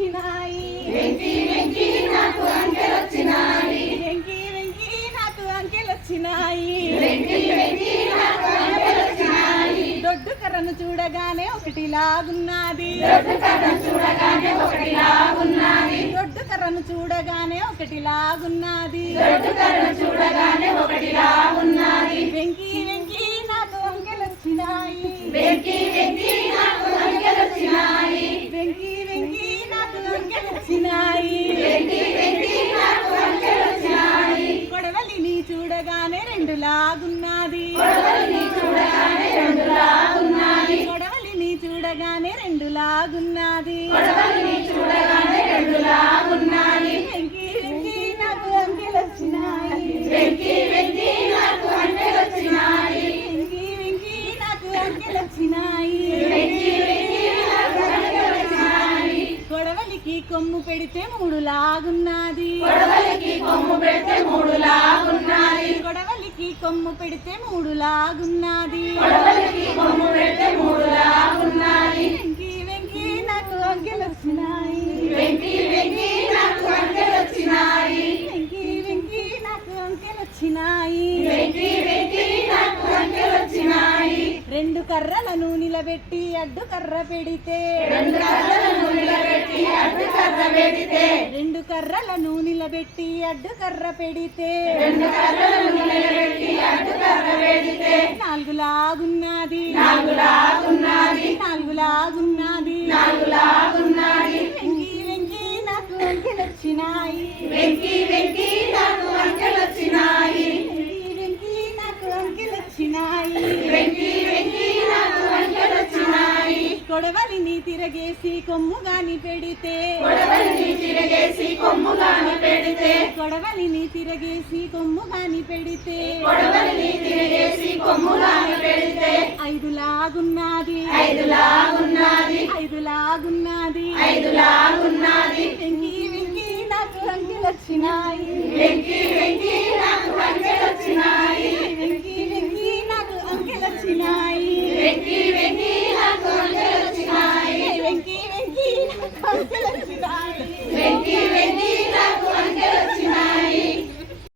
అంకెలొచ్చినాయి వెంకి వెంకి నాకు అంకెలొచ్చినాయి వెంకి వెంకి నాకు అంకెలొచ్చినాయి వెంకి వెంకి నాకు అంకెలొచ్చినాయి దొడ్డు కర్రను చూడగానే ఒకటిలాగున్నది దొడ్డు కర్రను చూడగానే ఒకటిలాగున్నది దొడ్డు కర్రను చూడగానే ఒకటిలాగున్నది దొడ్డు కర్రను చూడగానే ఒకటిలాగున్నది వెంకి వెంకి నాకు అంకెలొచ్చినాయి వెంకి వెంకి నాకు అంకెలొచ్చినాయి వెంకి వెంకి నాకు అంకెలొచ్చినాయి వెంకి వెంకి నాకు అంకెలొచ్చినాయి కొడవలిని చూడగానే రెండులాగున్నది కొడవలిని చూడగానే రెండులాగున్నది కొడవలిని చూడగానే రెండులాగున్నది కొడవలిని చూడగానే రెండులాగున్నది వెంకి వెంకి నాకు అంకెలొచ్చినాయి వెంకి వెంకి నాకు అంకెలొచ్చినాయి వెంకి వెంకి నాకు అంకెలొచ్చినాయి వెంకి వెంకి నాకు అంకెలొచ్చినాయి కొడవలికి కొమ్ము పెడితే మూడులాగున్నది కొడవలికి కొమ్ము పెడితే మూడులాగున్నది కొడవలికి కొమ్ము పెడితే మూడులాగున్నది కొడవలికి కొమ్ము పెడితే మూడులాగున్నది వెంకి వెంకి నాకు అంకెలొచ్చినాయి వెంకి వెంకి నాకు అంకెలొచ్చినాయి వెంకి వెంకి నాకు అంకెలొచ్చినాయి వెంకి వెంకి నాకు అంకెలొచ్చినాయి రెండు కర్రలను నిలబెట్టి అడ్డు కర్ర పెడితే రెండు కర్రలను నిలబెట్టి అడ్డు కర్ర పెడితే రెండు కర్రలను నిలబెట్టి అడ్డు కర్ర పెడితే రెండు కర్రలను నిలబెట్టి అడ్డు కర్ర పెడితే నాలుగులాగున్నది నాలుగులాగున్నది నాలుగులాగున్నది నాలుగులాగున్నది వెంకి వెంకి నాకు అంకెలొచ్చినాయి వెంకి వెంకి నాకు అంకెలొచ్చినాయి వెంకి వెంకి నాకు అంకెలొచ్చినాయి వెంకి వెంకి నాకు అంకెలొచ్చినాయి కొడవలిని తిరగేసి కొమ్ముగాని పెడితే కొడవలిని తిరగేసి కొమ్ముగాని పెడితే కొడవలిని తిరగేసి కొమ్ముగాని పెడితే కొడవలిని తిరగేసి కొమ్ముగాని పెడితే ఐదులాగున్నది ఐదులాగున్నది ఐదులాగున్నది ఐదులాగున్నది వెంకి